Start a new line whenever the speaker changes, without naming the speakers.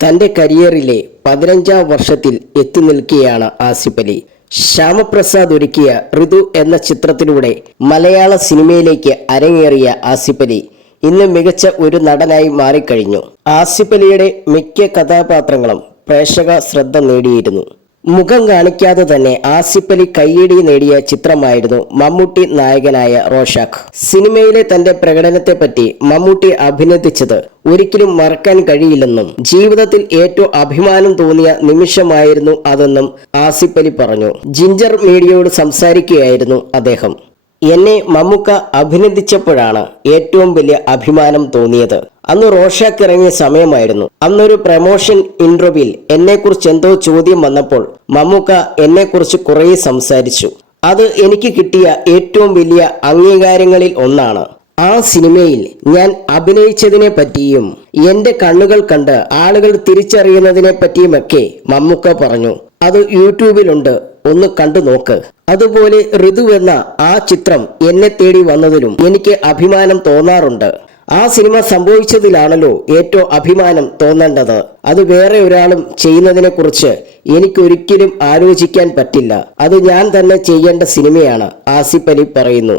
തന്റെ കരിയറിലെ പതിനഞ്ചാം വർഷത്തിൽ എത്തി നിൽക്കുകയാണ് ആസിഫ് അലി. ശ്യാമപ്രസാദ് ഒരുക്കിയ ഋതു എന്ന ചിത്രത്തിലൂടെ മലയാള സിനിമയിലേക്ക് അരങ്ങേറിയ ആസിഫ് അലി ഇന്ന് മികച്ച ഒരു നടനായി മാറിക്കഴിഞ്ഞു. ആസിഫ് അലിയുടെ മിക്ക കഥാപാത്രങ്ങളും പ്രേക്ഷക ശ്രദ്ധ നേടിയിരുന്നു. മുഖം കാണിക്കാതെ തന്നെ ആസിഫ് അലി കയ്യടി നേടിയ ചിത്രമായിരുന്നു മമ്മൂട്ടി നായകനായ റോഷാഖ്. സിനിമയിലെ തന്റെ പ്രകടനത്തെ പറ്റി മമ്മൂട്ടി അഭിനന്ദിച്ചത് ഒരിക്കലും മറക്കാൻ കഴിയില്ലെന്നും ജീവിതത്തിൽ ഏറ്റവും അഭിമാനം തോന്നിയ നിമിഷമായിരുന്നു അതെന്നും ആസിഫ് പറഞ്ഞു. ജിഞ്ചർ മീഡിയയോട് സംസാരിക്കുകയായിരുന്നു അദ്ദേഹം. എന്നെ മമ്മൂക്ക അഭിനന്ദിച്ചപ്പോഴാണ് ഏറ്റവും വലിയ അഭിമാനം തോന്നിയത്. അന്ന് റോഷാക്ക് ഇറങ്ങിയ സമയമായിരുന്നു. അന്നൊരു പ്രമോഷൻ ഇന്റർവ്യൂവിൽ എന്നെക്കുറിച്ച് എന്തോ ചോദ്യം വന്നപ്പോൾ മമ്മൂക്ക എന്നെക്കുറിച്ച് കുറേ സംസാരിച്ചു. അത് എനിക്ക് കിട്ടിയ ഏറ്റവും വലിയ അംഗീകാരങ്ങളിൽ ഒന്നാണ്. ആ സിനിമയിൽ ഞാൻ അഭിനയിച്ചതിനെ പറ്റിയും എന്റെ കണ്ണുകൾ കണ്ട് ആളുകൾ തിരിച്ചറിയുന്നതിനെ പറ്റിയുമൊക്കെ മമ്മൂക്ക പറഞ്ഞു. അത് യൂട്യൂബിലുണ്ട്. ഒന്ന് കണ്ടു നോക്ക്. അതുപോലെ ഋതു എന്ന ആ ചിത്രം എന്നെ തേടി വന്നതിലും എനിക്ക് അഭിമാനം തോന്നാറുണ്ട്. ആ സിനിമ സംഭവിച്ചതിലാണല്ലോ ഏറ്റവും അഭിമാനം തോന്നേണ്ടത്. അത് വേറെ ഒരാളും ചെയ്യുന്നതിനെ കുറിച്ച് എനിക്കൊരിക്കലും ആലോചിക്കാൻ പറ്റില്ല. അത് ഞാൻ തന്നെ ചെയ്യേണ്ട സിനിമയാണ് ആസിഫ് അലി പറയുന്നു.